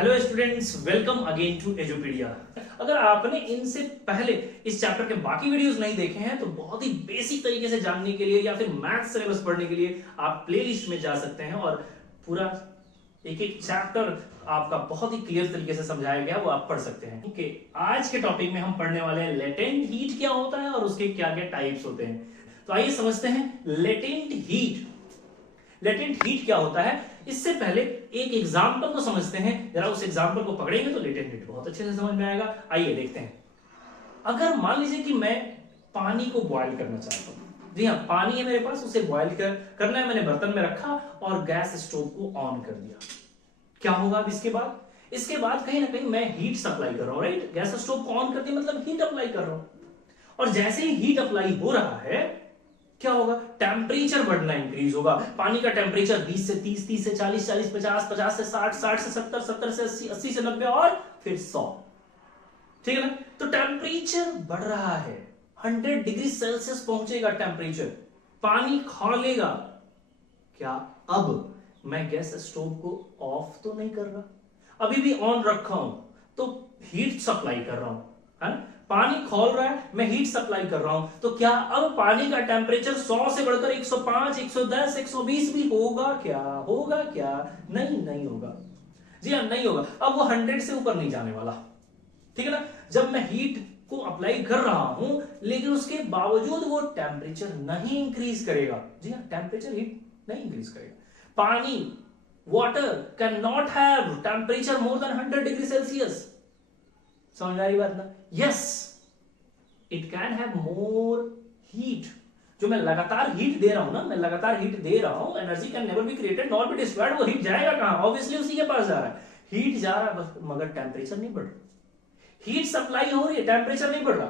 Hello students, welcome again to Edupedia. अगर आपने इनसे पहले इस चैप्टर के बाकी वीडियोस नहीं देखे हैं तो बहुत ही बेसिक तरीके से जानने के लिए या फिर मैथ सिलेबस पढ़ने के लिए आप प्लेलिस्ट में जा सकते हैं और पूरा एक एक चैप्टर आपका बहुत ही क्लियर तरीके से समझाया गया वो आप पढ़ सकते हैं। ओके, आज के टॉपिक में हम पढ़ने वाले हैं लेटेंट हीट क्या होता है और उसके क्या क्या टाइप्स होते हैं। तो आइए समझते हैं लेटेंट हीट। लेटेंट हीट क्या होता है, इससे पहले एक एग्जांपल को समझते हैं। जरा उस एग्जांपल को पकड़ेंगे तो लेटेंट हीट बहुत अच्छे से समझ में आएगा। आइए देखते हैं। अगर मान लीजिए कि मैं पानी को बॉयल करना चाहता हूं, जी हाँ, पानी है मेरे पास, उसे बॉयल करना है, मैंने बर्तन में रखा और गैस स्टोव को ऑन कर दिया। क्या होगा अब इसके बाद कहीं ना कहीं मैं हीट सप्लाई कर रहा हूं, राइट। गैस स्टोव को ऑन कर दिया मतलब हीट अप्लाई कर रहा हूं, और जैसे ही हीट अप्लाई हो रहा है क्या होगा, टेम्परेचर बढ़ना इंक्रीज होगा। पानी का टेम्परेचर 20 से 30, 30 से 40, 40 50, 50 से 60, 60 से 70, 70 से 80, 80 से 90 और फिर 100। ठीक है ना। तो टेम्परेचर बढ़ रहा है, 100 डिग्री सेल्सियस पहुंचेगा टेम्परेचर, पानी खौलेगा। क्या अब मैं गैस स्टोव को ऑफ तो नहीं कर रहा, अभी भी ऑन रखा हूं, तो हीट सप्लाई कर रहा हूं, है ना। पानी खौल रहा है, मैं हीट सप्लाई कर रहा हूं, तो क्या अब पानी का टेम्परेचर 100 से बढ़कर 105, 110, 120 भी होगा क्या? नहीं होगा। जी हाँ, नहीं होगा। अब वो 100 से ऊपर नहीं जाने वाला। ठीक है ना। जब मैं हीट को अप्लाई कर रहा हूं लेकिन उसके बावजूद वो टेम्परेचर नहीं इंक्रीज करेगा। जी हाँ, टेम्परेचर हीट नहीं इंक्रीज करेगा। पानी, water can not have temperature more than 100 degree Celsius. समझ आ रही बात ना? Yes, it can have more heat. जो मैं लगातार हीट दे रहा हूं ना, मैं लगातार हीट दे रहा हूं, energy can never be created not be destroyed. वो हीट जाएगा कहां? ऑब्वियसली उसी के पास जा रहा है। हीट जा रहा है बस, मगर टेम्परेचर नहीं बढ़ रहा। हीट सप्लाई हो रही है, टेम्परेचर नहीं बढ़ रहा।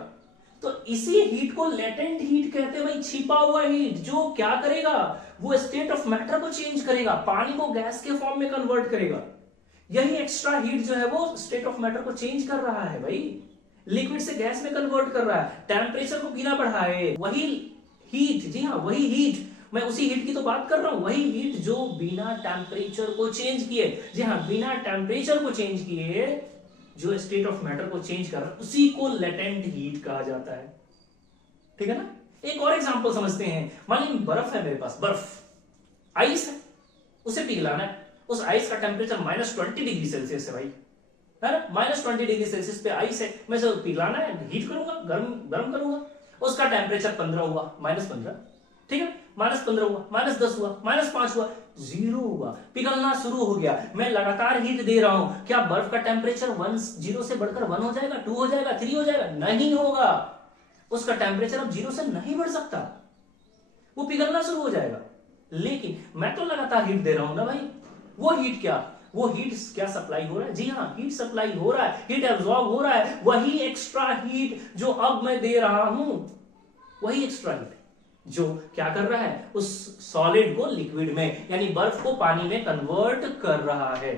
तो इसी हीट को लेटेंट हीट कहते हैं भाई, छिपा हुआ हीट, जो क्या करेगा, वो स्टेट ऑफ मैटर को चेंज करेगा, पानी को गैस के फॉर्म में कन्वर्ट करेगा। यही एक्स्ट्रा हीट जो है वो स्टेट ऑफ मैटर को चेंज कर रहा है भाई, लिक्विड से गैस में कन्वर्ट कर रहा है, टेम्परेचर को बिना बढ़ाए। वही हीट, जी हाँ वही हीट, मैं उसी हीट की तो बात कर रहा हूं, वही हीट जो बिना टेम्परेचर को चेंज किए, जी हाँ बिना टेम्परेचर को चेंज किए जो स्टेट ऑफ मैटर को चेंज कर रहा है, उसी को लेटेंट हीट कहा जाता है। ठीक है ना। एक और एग्जांपल समझते हैं। मान लीजिए बर्फ है मेरे पास, बर्फ, आइस है, उसे पिघलाना है। उस आइस का टेम्परेचर -20 डिग्री सेल्सियस है भाई, है ना। -20 डिग्री सेल्सियस पे आइस है, मैं इसे पिघलाना है, हीट करूंगा, गर्म करूंगा। उसका टेम्परेचर 15 हुआ, -15, ठीक है, -15 हुआ, -10 हुआ, -5 हुआ, 0 हुआ, पिघलना शुरू हो गया। मैं लगातार हीट दे रहा हूं, क्या बर्फ का टेम्परेचर 0 से बढ़कर 1 हो जाएगा, 2 हो जाएगा, 3 हो जाएगा? नहीं होगा। उसका टेम्परेचर अब 0 से नहीं बढ़ सकता, वो पिघलना शुरू हो जाएगा। लेकिन मैं तो लगातार हीट दे रहा हूं ना भाई। वो हीट क्या सप्लाई हो रहा है? जी हाँ, हीट सप्लाई हो रहा है, हीट एब्जॉर्ब हो रहा है। वही एक्स्ट्रा हीट जो अब मैं दे रहा हूं, वही एक्स्ट्रा हीट जो क्या कर रहा है, उस सॉलिड को लिक्विड में यानी बर्फ को पानी में कन्वर्ट कर रहा है।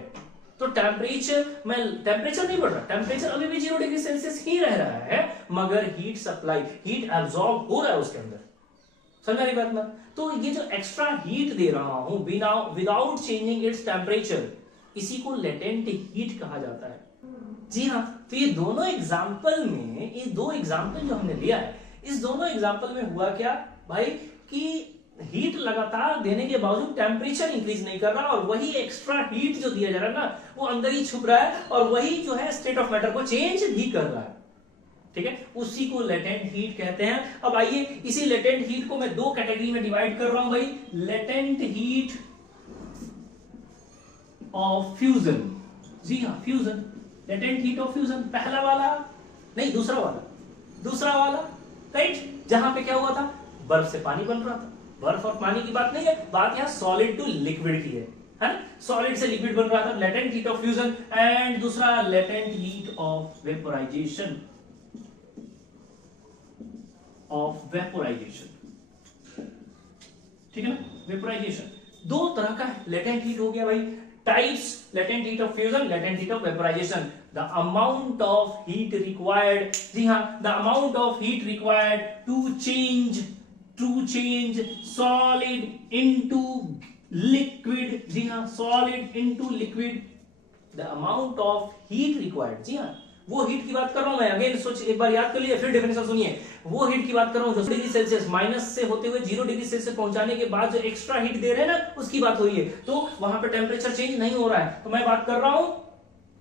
तो टेम्परेचर नहीं बढ़ रहा, टेम्परेचर अभी भी 0 डिग्री सेल्सियस ही रह रहा है, मगर हीट सप्लाई, हीट एब्जॉर्ब हो रहा है उसके अंदर। समझ रही बात ना। तो ये जो एक्स्ट्रा हीट दे रहा हूं विदाउट चेंजिंग इट्स टेम्परेचर, इसी को लेटेंट हीट कहा जाता है। जी हाँ। तो ये दोनों एग्जांपल में, ये 2 एग्जांपल जो हमने लिया है, इस दोनों एग्जांपल में हुआ क्या भाई कि हीट लगातार देने के बावजूद टेम्परेचर इंक्रीज नहीं कर रहा, और वही एक्स्ट्रा हीट जो दिया जा रहा है ना, वो अंदर ही छुप रहा है, और वही जो है स्टेट ऑफ मैटर को चेंज भी कर रहा है। ठीक है, उसी को लेटेंट हीट कहते हैं। अब आइए, इसी लेटेंट हीट को मैं 2 कैटेगरी में डिवाइड कर रहा हूं भाई। लेटेंट हीट ऑफ फ्यूजन, जी हाँ fusion, latent heat of fusion, पहला वाला नहीं, दूसरा वाला, राइट। जहां पे क्या हुआ था, बर्फ से पानी बन रहा था। बर्फ और पानी की बात नहीं है, बात यहां सॉलिड टू लिक्विड की है ना। सॉलिड से लिक्विड बन रहा था, latent heat of fusion. And दूसरा लेटेंट हीट ऑफ वेपोराइजेशन, ठीक है ना। वेपोराइजेशन, 2 तरह का लेटेंट हीट हो गया भाई। Types, latent heat of fusion, latent heat of vaporisation. The amount of heat required, जी हाँ, the amount of heat required to change solid into liquid, जी हाँ, solid into liquid the amount of heat required, जी हाँ वो heat की बात कर रहा हूं मैं, अगेन सोच एक बार याद कर लिए, फिर डेफिनेशन सुनिए, वो हीट की बात कर रहा हूं जो डिग्री सेल्सियस माइनस से होते हुए 0 डिग्री सेल्सियस पहुंचाने के बाद जो एक्स्ट्रा हीट दे रहे हैं ना, उसकी बात हो रही है। तो वहां पे टेम्परेचर चेंज नहीं हो रहा है, तो मैं बात कर रहा हूं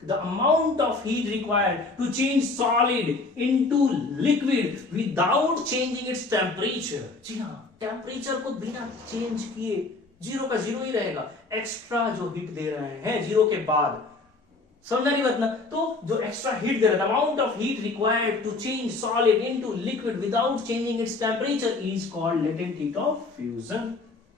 the amount of heat required to change solid into liquid without changing its temperature। जी हाँ, टेम्परेचर को बिना चेंज किए 0 का 0 ही रहेगा, एक्स्ट्रा जो हीट दे रहे हैं 0 के बाद, समझा नहीं बात ना। तो जो एक्स्ट्रा हीट दे रहा है, amount of heat required to change solid into liquid without changing its temperature is called latent heat of fusion.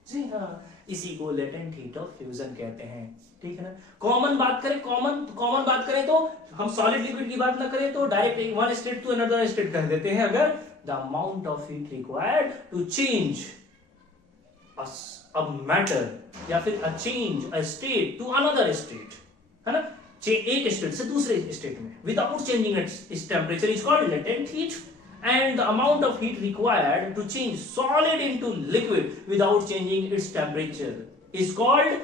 जी हाँ, इसी को लेटेंट हीट ऑफ फ्यूजन कहते हैं, ठीक है ना। कॉमन बात करें, कॉमन बात करें तो हम सॉलिड लिक्विड की बात ना करें तो direct one state to another state कह देते हैं। अगर the amount of heat required to change a matter या फिर a change a state to another state, है ना, एक स्टेट से दूसरे स्टेट में without changing its temperature is called latent heat. And the amount of heat required to change solid into liquid without changing its temperature is called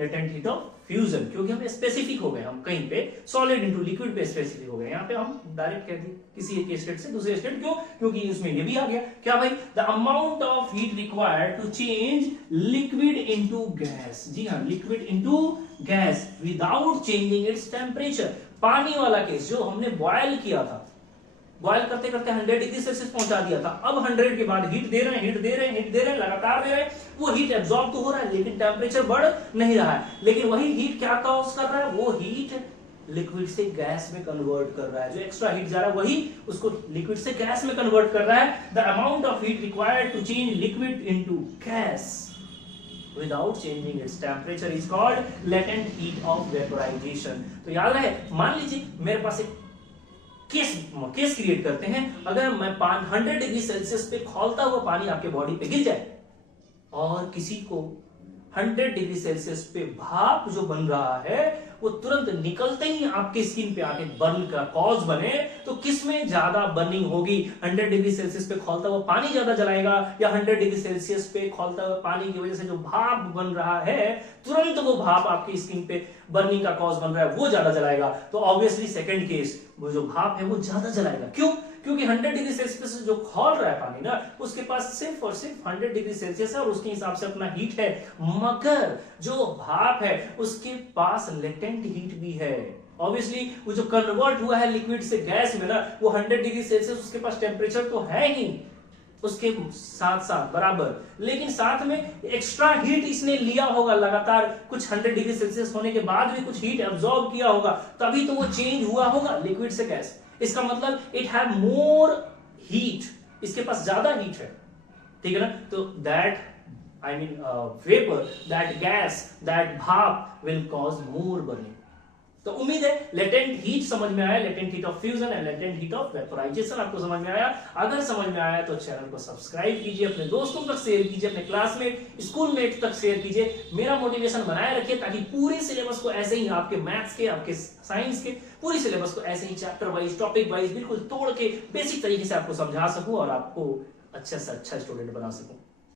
latent heat of fusion। क्योंकि हम specific हो गए, हम कहीं पे solid into liquid पे specific हो गए, यहाँ पे हम डायरेक्ट कह दिए किसी एक स्टेट से दूसरे स्टेट। क्यों? क्योंकि उसमें ये भी आ गया क्या भाई, the amount of heat required to change liquid into gas। जी हाँ, liquid into gas without changing its temperature। पानी वाला केस जो हमने बॉयल किया था, बॉयल करते करते 100 डिग्री सेल्सियस पहुंचा दिया था, अब 100 के बाद हीट दे रहे हैं लगातार दे रहे हैं, वो हीट एब्जॉर्ब तो हो रहा है लेकिन टेम्परेचर बढ़ नहीं रहा है। लेकिन वही हीट क्या कॉज कर रहा है, वो हीट लिक्विड से गैस में कन्वर्ट कर रहा है, जो एक्स्ट्रा हीट जा रहा है वही उसको लिक्विड से गैस में कन्वर्ट कर रहा है। The amount of heat required to change liquid into gas without changing its temperature is called latent heat of vaporization। तो याद रहे, मान लीजिए मेरे पास एक केस क्रिएट करते हैं, अगर मैं 100 डिग्री सेल्सियस पे खौलता हुआ पानी आपके बॉडी पे गिर जाए और किसी को 100 डिग्री सेल्सियस पे भाप जो बन रहा है वो तुरंत निकलते ही आपके स्किन पे आके बर्न का कॉज बने, तो किसमें ज्यादा बर्निंग होगी, 100 डिग्री सेल्सियस पे खौलता हुआ पानी ज्यादा जलाएगा या 100 डिग्री सेल्सियस पे खौलता हुआ पानी की वजह से जो भाप बन रहा है तुरंत वो भाप आपकी स्किन पे बर्निंग का कॉज बन रहा है वो ज्यादा जलाएगा। तो ऑब्वियसली सेकंड केस, वो जो भाप है वो ज्यादा जलाएगा। क्यों? क्योंकि 100 डिग्री सेल्सियस से जो खौल रहा है पानी ना, उसके पास सिर्फ और सिर्फ 100 डिग्री सेल्सियस है और उसके हिसाब से अपना हीट है, मगर जो भाप है उसके पास लेटेंट हीट भी है। ऑब्वियसली वो जो कन्वर्ट हुआ है लिक्विड से गैस में ना, वो 100 डिग्री सेल्सियस उसके पास टेम्परेचर तो है ही उसके साथ साथ बराबर, लेकिन साथ में एक्स्ट्रा हीट इसने लिया होगा लगातार, कुछ 100 डिग्री सेल्सियस होने के बाद भी कुछ हीट एब्जॉर्ब किया होगा, तभी तो वो चेंज हुआ होगा लिक्विड से गैस। इसका मतलब इट हैव मोर हीट, इसके पास ज्यादा हीट है, ठीक है ना। तो that I mean vapour, that gas, that भाप विल कॉज मोर बर्निंग। तो उम्मीद है लेटेंट हीट समझ में आया, latent heat of fusion and latent heat of vaporisation आपको समझ में आया। अगर समझ में आया तो चैनल को सब्सक्राइब कीजिए, अपने दोस्तों तक शेयर कीजिए, अपने क्लासमेट, स्कूलमेट तक शेयर कीजिए। मेरा मोटिवेशन बनाए रखिए ताकि पूरे सिलेबस को ऐसे ही, आपके मैथ्स के, आपके साइंस के पूरी सिलेबस को ऐसे ही चैप्टर वाइज, टॉपिक वाइज बिल्कुल तोड़ के बेसिक तरीके से आपको समझा सकूं और आपको अच्छा से अच्छा स्टूडेंट बना सकूं।